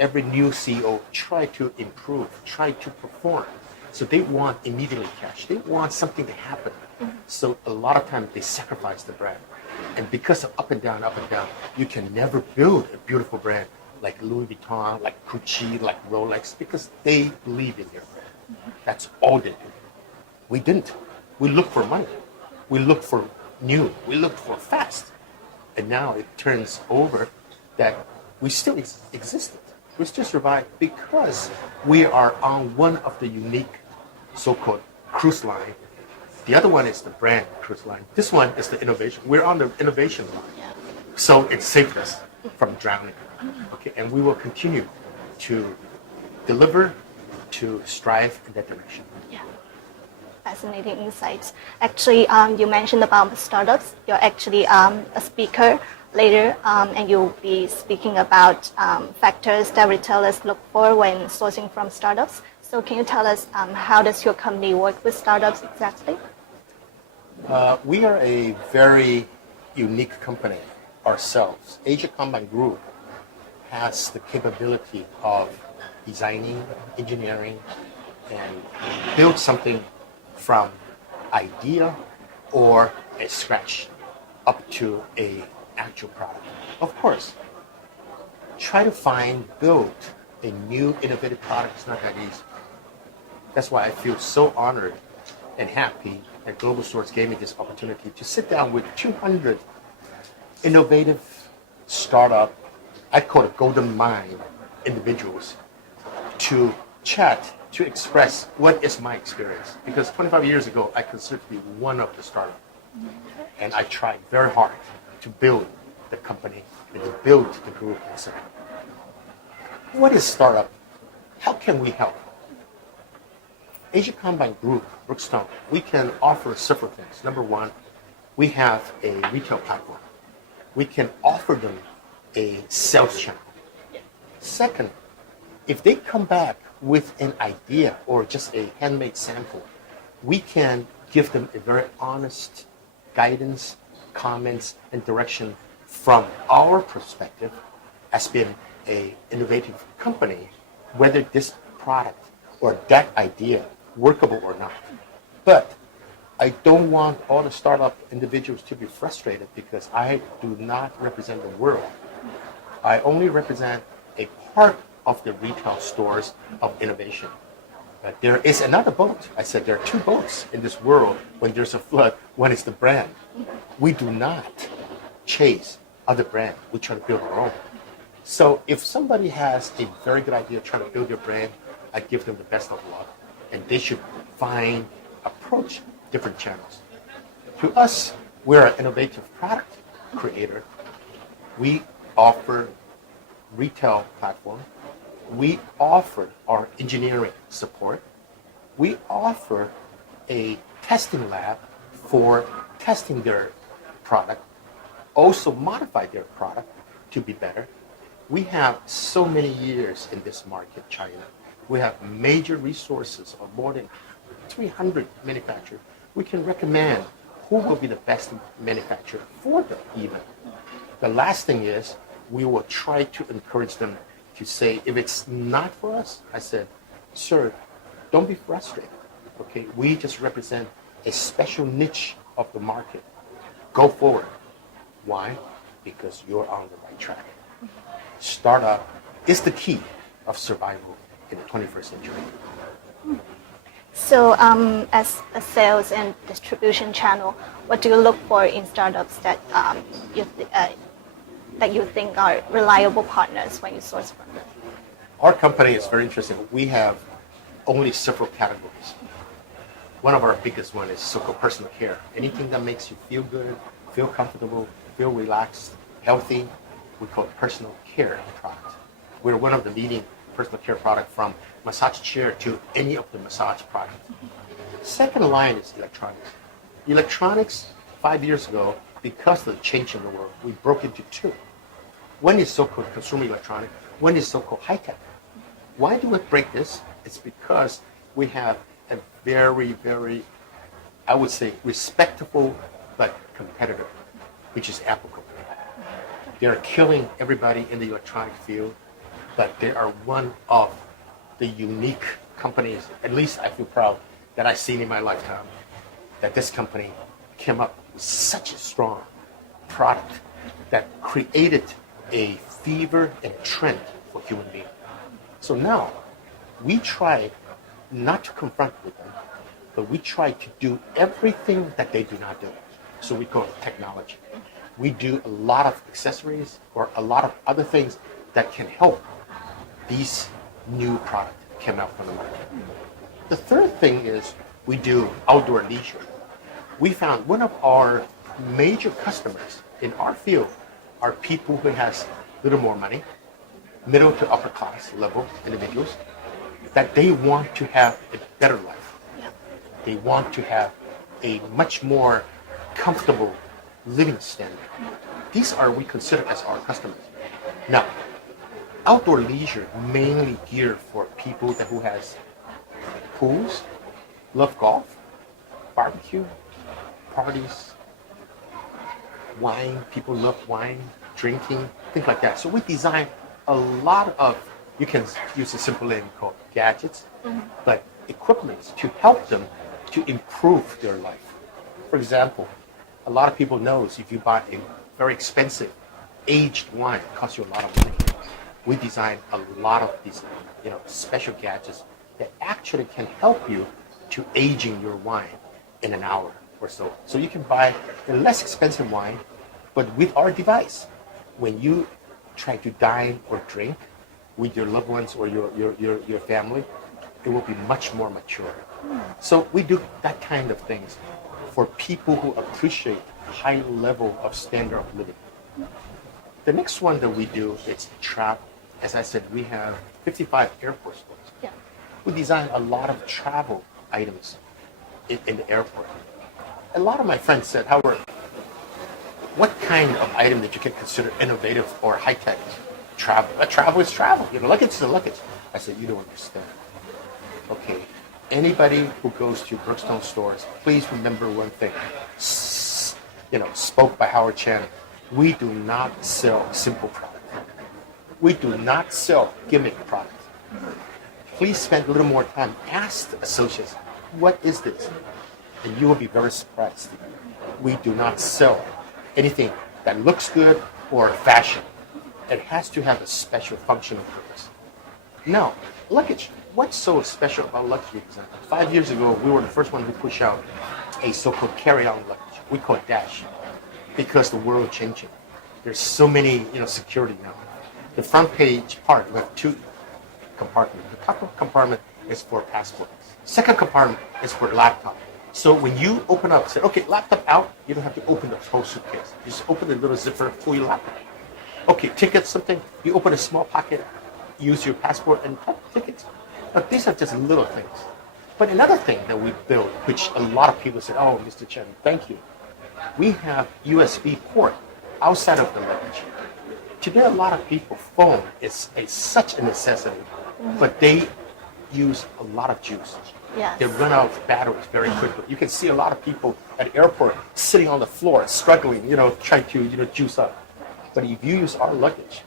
every new CEO try to improve, try to perform. So they want immediately cash. They want something to happen. So a lot of times they sacrifice the brand. And because of up and down, you can never build a beautiful brand like Louis Vuitton, like Gucci, like Rolex, because they believe in their brand. That's all they do. We didn't. We look for money. We look for new. We look for fast. And now it turns over that we still existed. We still survive because we are on one of the unique so-called cruise line. The other one is the brand cruise line. This one is the innovation. We're on the innovation line. So it saved us from drowning. Okay, and we will continue to deliver, to strive in that direction. Yeah, fascinating insights. Actually, you mentioned about startups. You're actually a speaker later, and you'll be speaking about factors that retailers look for when sourcing from startups. So can you tell us how does your company work with startups exactly? We are a very unique company ourselves. Asia Combine Group has the capability of designing, engineering, and build something from idea or a scratch up to a actual product. Of course, try to build a new innovative product is not that easy. That's why I feel so honored and happy that Global Source gave me this opportunity to sit down with 200 innovative startup, I call it golden mind individuals, to chat, to express what is my experience. Because 25 years ago, I considered to be one of the startups. And I tried very hard to build the company and to build the group. And so, what is startup? How can we help? Asia Combine Group, Brookstone, we can offer several things. Number one, we have a retail platform. We can offer them a sales channel. Second, if they come back with an idea or just a handmade sample, we can give them a very honest guidance, comments, and direction from our perspective as being an innovative company, whether this product or that idea workable or not. But I don't want all the startup individuals to be frustrated because I do not represent the world. I only represent a part of the retail stores of innovation. But there is another boat. I said there are two boats in this world. When there's a flood, one is the brand. We do not chase other brands. We try to build our own. So if somebody has a very good idea trying to build their brand, I give them the best of luck. And they should approach different channels. To us, we're an innovative product creator. We offer retail platform. We offer our engineering support. We offer a testing lab for testing their product, also modify their product to be better. We have so many years in this market, China. We have major resources of more than 300 manufacturers. We can recommend who will be the best manufacturer for them even. The last thing is we will try to encourage them to say, if it's not for us, I said, sir, don't be frustrated. Okay, we just represent a special niche of the market. Go forward. Why? Because you're on the right track. Startup is the key of survival in the 21st century. So as a sales and distribution channel, what do you look for in startups that you think are reliable partners when you source from them? Our company is very interesting. We have only several categories. One of our biggest one is so-called personal care. Anything that makes you feel good, feel comfortable, feel relaxed, healthy, we call it personal care product. We're one of the leading personal care product from massage chair to any of the massage products. Second line is electronics. Electronics, 5 years ago, because of the change in the world, we broke into two. One is so-called consumer electronic, one is so-called high-tech. Why do we break this? It's because we have a very, very, I would say, respectable but competitor, which is Apple company. They're killing everybody in the electronic field. but they are one of the unique companies, at least I feel proud, that I've seen in my lifetime, that this company came up with such a strong product that created a fever and trend for human beings. So now, we try not to confront with them, but we try to do everything that they do not do. So we call it technology. We do a lot of accessories or a lot of other things that can help these new products come out from the market. The third thing is we do outdoor leisure. We found one of our major customers in our field are people who has a little more money, middle to upper class level individuals, that they want to have a better life. They want to have a much more comfortable living standard. These are we consider as our customers. Now, outdoor leisure mainly geared for people that who has pools, love golf, barbecue, parties, wine. People love wine, drinking, things like that. So we design a lot of, you can use a simple name called gadgets, but equipment to help them to improve their life. For example, a lot of people knows if you buy a very expensive aged wine, it costs you a lot of money. We design a lot of these, special gadgets that actually can help you to aging your wine in an hour or so. So you can buy a less expensive wine, but with our device, when you try to dine or drink with your loved ones or your family, it will be much more mature. So we do that kind of things for people who appreciate high level of standard of living. The next one that we do is travel. As I said, we have 55 airport stores. Yeah. We design a lot of travel items in the airport. A lot of my friends said, Howard, what kind of item that you can consider innovative or high-tech? Travel. Travel is travel. Luggage is a luggage. I said, you don't understand. Okay. Anybody who goes to Brookstone stores, please remember one thing. Spoke by Howard Chen. We do not sell simple products. We do not sell gimmick products. Please spend a little more time. Ask the associates, what is this? And you will be very surprised. We do not sell anything that looks good or fashion. It has to have a special functional purpose. Now, luggage. What's so special about luggage? 5 years ago, we were the first one to push out a so-called carry-on luggage. We call it Dash, because the world is changing. There's so many, security now. The front page part, we have two compartments. The top compartment is for passport. Second compartment is for laptop. So when you open up, say, okay, laptop out, you don't have to open the whole suitcase. You just open the little zipper, pull your laptop. Okay, tickets, something, you open a small pocket, use your passport and tickets. But these are just little things. But another thing that we built, which a lot of people said, oh, Mr. Chen, thank you. We have USB port outside of the luggage. Today, a lot of people, phone is such a necessity, but they use a lot of juice. Yes. They run out of batteries very quickly. You can see a lot of people at the airport sitting on the floor, struggling, trying to, juice up. But if you use our luggage,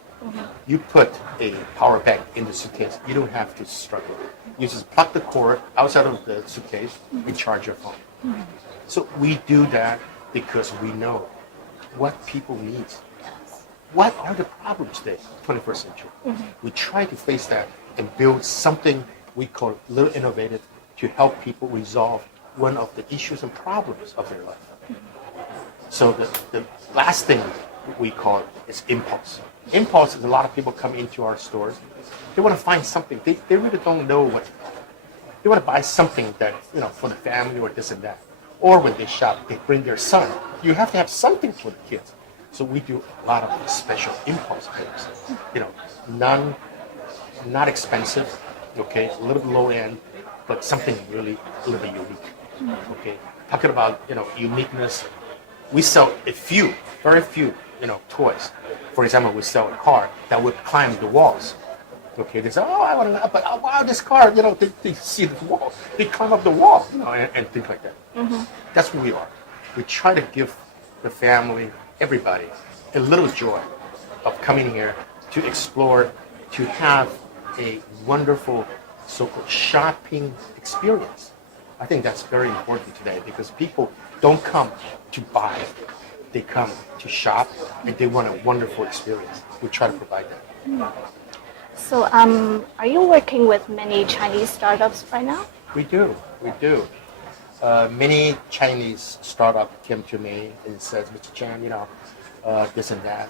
you put a power bank in the suitcase, you don't have to struggle. You just plug the cord outside of the suitcase and charge your phone. So we do that because we know what people need. What are the problems today, 21st century? We try to face that and build something we call a little innovative to help people resolve one of the issues and problems of their life. So the last thing we call it is impulse. Impulse is a lot of people come into our stores. They want to find something. They really don't know what. They want to buy something that, for the family or this and that. Or when they shop, they bring their son. You have to have something for the kids. So we do a lot of special impulse items. Not expensive, okay, a little bit low end, but something really a little bit unique. Okay. Talking about, uniqueness. We sell very few, toys. For example, we sell a car that would climb the walls. Okay, they say, oh, I want to, but wow, this car, they see the wall, they climb up the wall, and things like that. That's who we are. We try to give the family, everybody, a little joy of coming here to explore, to have a wonderful so-called shopping experience. I think that's very important today because people don't come to buy. They come to shop and they want a wonderful experience. We try to provide that. So, are you working with many Chinese startups right now? We do. Many Chinese startup came to me and says, Mr. Chen, this and that.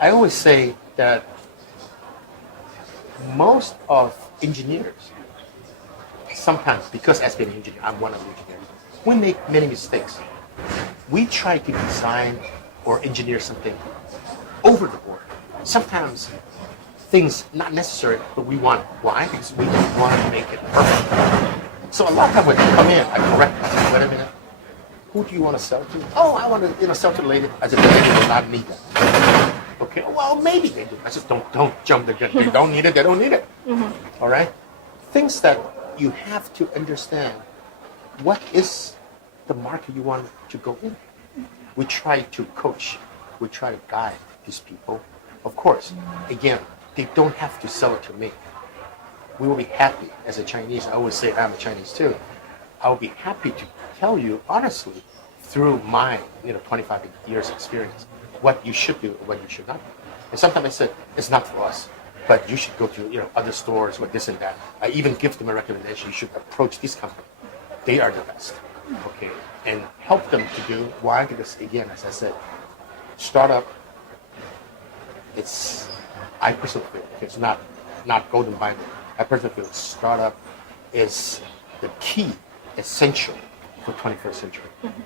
I always say that most of engineers, sometimes because as being an engineer, I'm one of the engineers, we make many mistakes. We try to design or engineer something over the board. Sometimes things not necessary, but we want. Why? Because we don't want to make it perfect. So a lot of times when they come in, I correct them. I say, wait a minute, who do you want to sell to? Oh, I want to sell to the lady. I said, the lady will not need that. Okay, well, maybe they do. I said, don't jump the gun. They don't need it, they don't need it. Mm-hmm. All right? Things that you have to understand, what is the market you want to go in? We try to coach, we try to guide these people. Of course, again, they don't have to sell it to me. We will be happy as a Chinese. I always say I'm a Chinese too. I will be happy to tell you honestly through my 25 years experience what you should do and what you should not do. And sometimes I said it's not for us, but you should go to other stores with this and that. I even give them a recommendation. You should approach this company. They are the best. Okay, and help them to do why? Because again, as I said, startup. I personally feel it's not golden binder. I personally feel startup is the key, essential for 21st century. Mm-hmm.